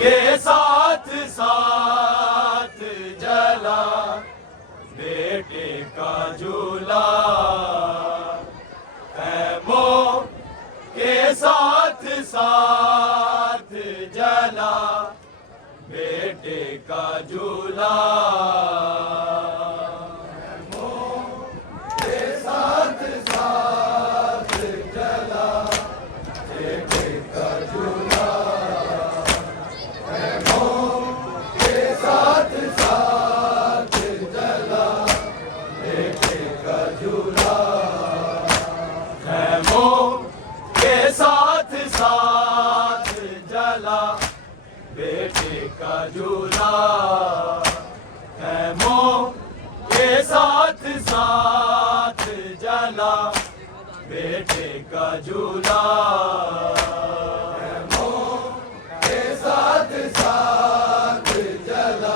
के साथ साथ झूला खैमों के साथ साथ जला बेटे का झूला बेटे का झूला खैमों के साथ साथ जला बेटे का झूला खैमों के साथ साथ जला बेटे का झूला खैमों के साथ साथ जला बेटे का झूला खैमों के साथ साथ जला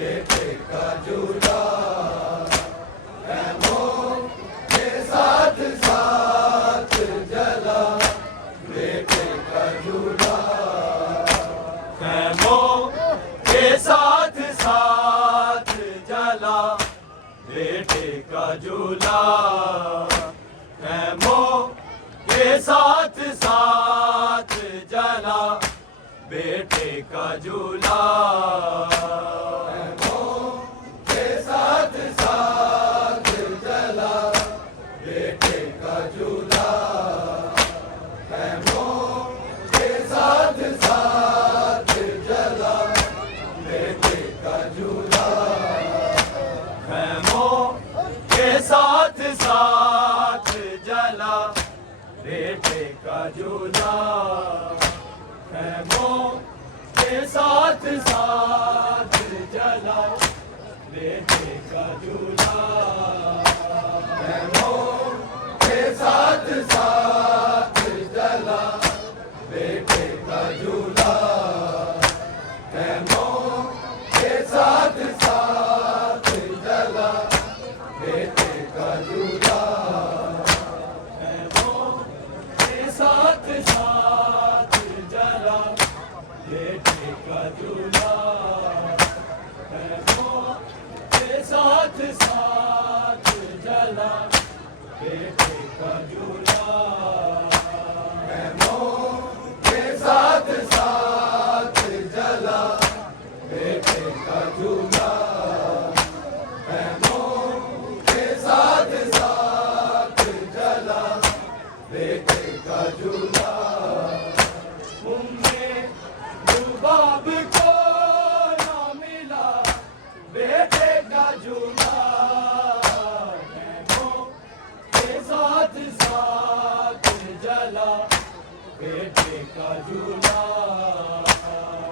बेटे का झूला खैमों के साथ साथ जला बेटे का झूला खैमों के साथ साथ जला बेटे का झूला खैमों के साथ साथ खैमों के साथ साथ जला बेटे का झूला खैमों के साथ साथ जला बेटे का झूला खैमों के साथ साथ जला बेटे का झूला खैमों के साथ साथ जला बेटे का झूला खैमों के साथ साथ जला बेटे का झूला खैमों के साथ साथ जला बेटे का झूला खैमों के साथ साथ जला बेटे का झूला खैमों के साथ साथ जला बेटे का झूला उम्मे रुबाब को ना मिला बेटे का झूला खैमों के साथ साथ जला बेटे का झूला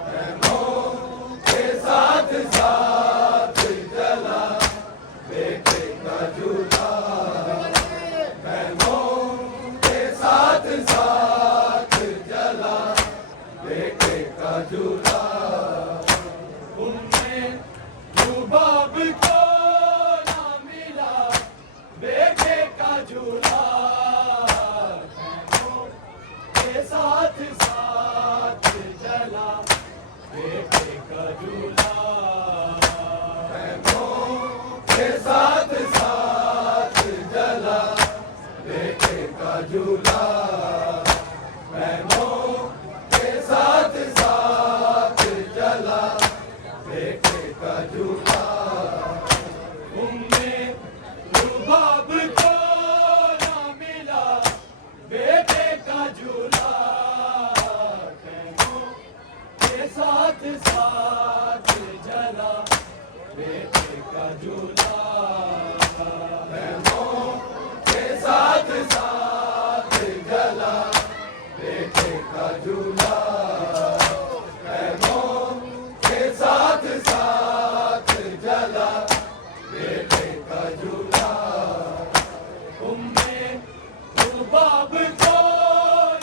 खैमों के साथ साथ जला बेटे का झूला खैमों के साथ साथ जला बेटे का झूला उम्मे रुबाब को ना मिला बेटे का झूला खैमों के साथ साथ जला बेटे का झूला खैमों के साथ साथ जला बेटे का झूला खैमों के साथ साथ जला बेटे का झूला उम्मे रुबाब को ना मिला बेटे का झूला खैमों के साथ साथ जला बेटे का झूला खैमों के साथ साथ जला बेटे का झूला खैमों के साथ साथ जला बेटे का झूला उम्मे रुबाब को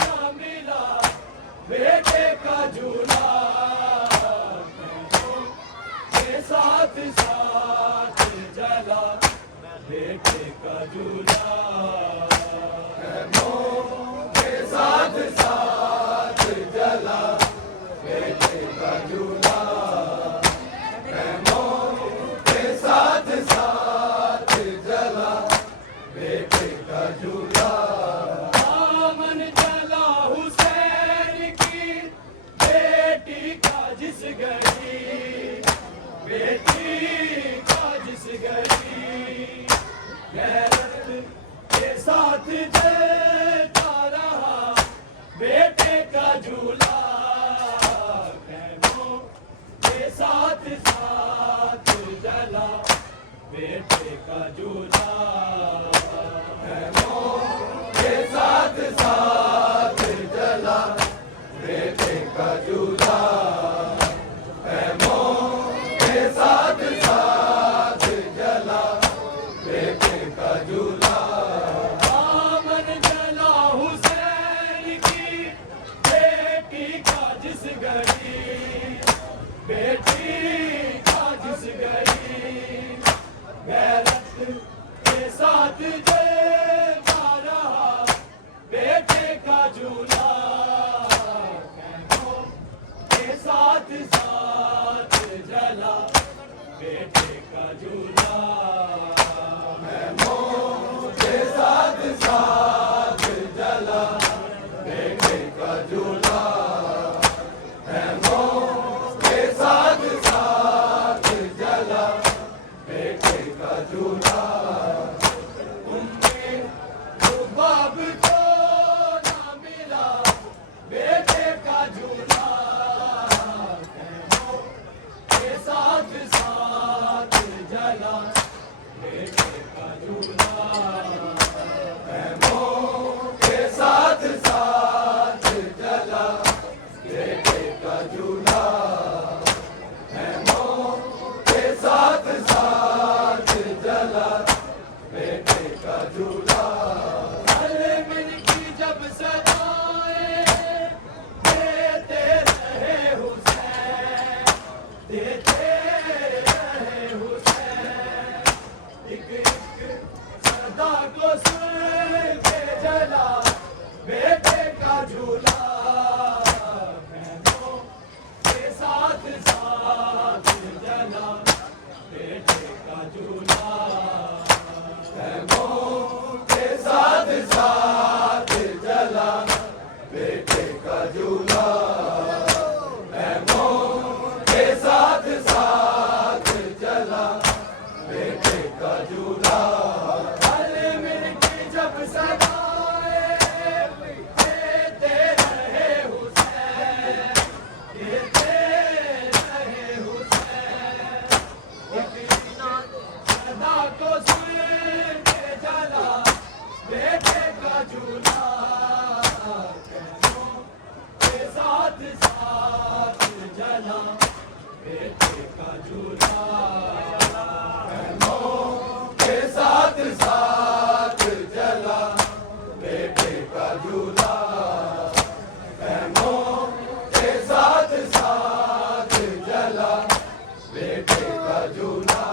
ना मिला बेटे का झूला के साथ साथ जला बेटे का झूला खैमों के साथ साथ जला बेटे का झूला खैमों के साथ साथ जला बेटे का झूला के साथ साथ जला बेटे का झूला के साथ साथ जला बेटे का झूला दामन जला हुसैन की बेटी का जिस घड़ी बेटी का जिस घड़ी गैरत के साथ जलता रहा बेटे का झूला के साथ साथ जला बेटे का झूला के साथ साथ जला बेटे का झूला के साथ साथ जला बेटे का झूला उम्मीद बाब को ना मिला बेटे का झूला के साथ साथ जला बेटे का झूला के साथ साथ जला बेटे का झूला के साथ साथ जला बेटे का झूला मिल की जब सदाएं देते रहे हुसैन देते रहे हुसैन एक सदा को सुन के जला बेटे का झूला के साथ साथ जला बेटे का झूला के साथ साथ जला बेटे का झूला के साथ साथ जला बेटे का झूला मिल की जब सदाएं देते रहे हुसैन देते रहे हुसैन सदा को सुन के जला बेटे का झूला के साथ साथ जला बेटे का झूला के साथ साथ जला बेटे का झूला के साथ साथ जला बेटे का झूला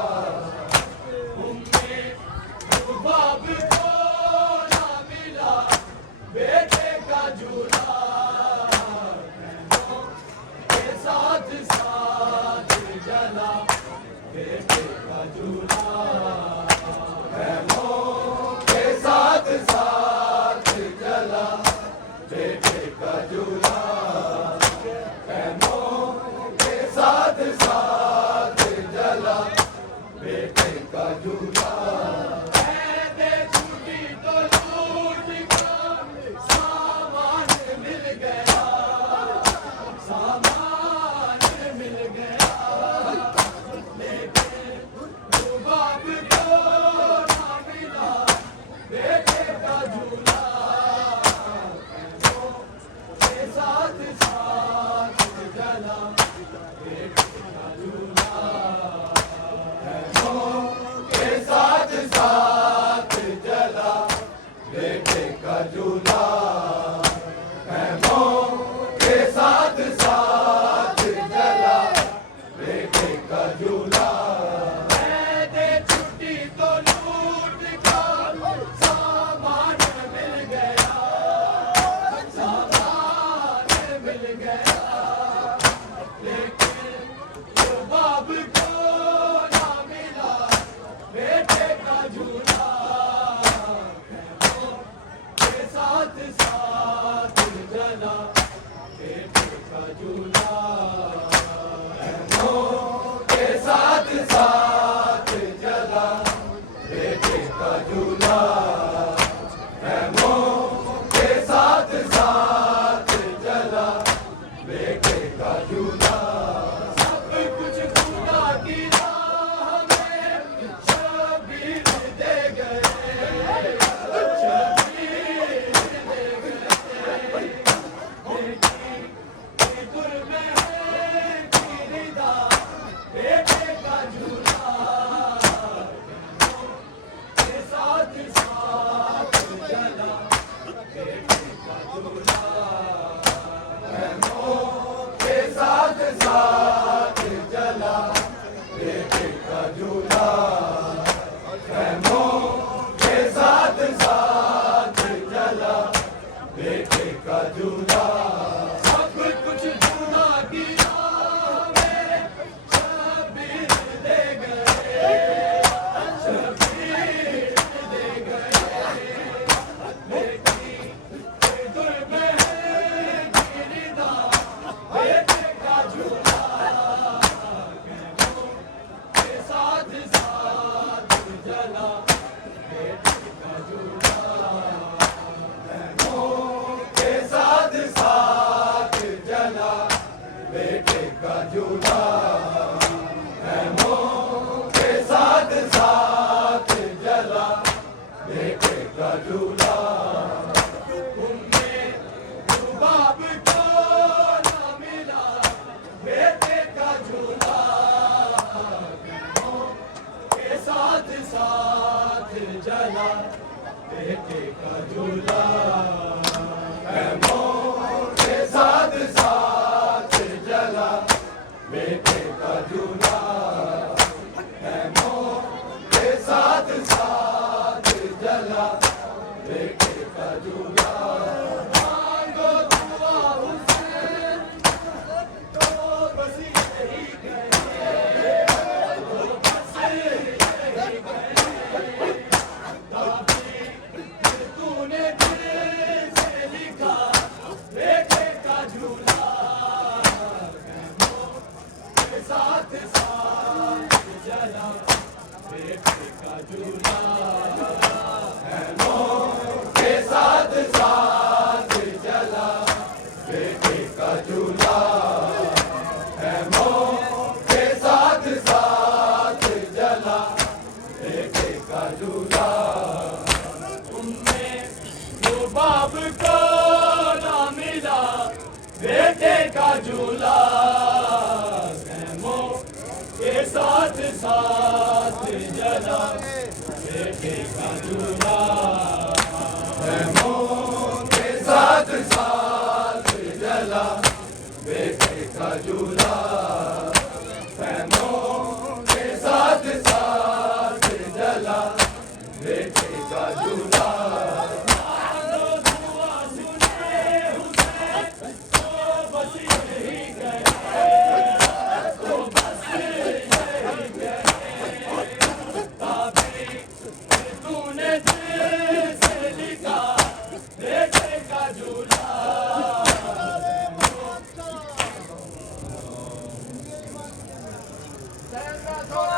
बाब को ना मिला बेटे का झूला के साथ साथ जला बेटे का झूला के साथ साथ जला बेटे का झूला के साथ साथ जला बेटे का झूला के साथ झूला उनमें बाप को न मिला बेटे का झूला के साथ साथ जला बेटे का झूला के साथ साथ जला बेटे का झूला के साथ साथ जला बेटे का झूला मांगो दुआ हुसैन तो बस यही गए तो बस यही गए तूने दिल से लिखा बेटे का झूला के साथ साथ जला बेटे का झूला के साथ साथ जला बेटे का झूला के साथ साथ जला बेटे का झूला उनमें जो बाप को ना मिला बेटे का झूला के साथ साथ जला बेटे का झूला के साथ साथ जला बेटे का झूला के साथ साथ जला बेटे का झूला तूने दिल से लिखा बेटे का झूला सहन का थोड़ा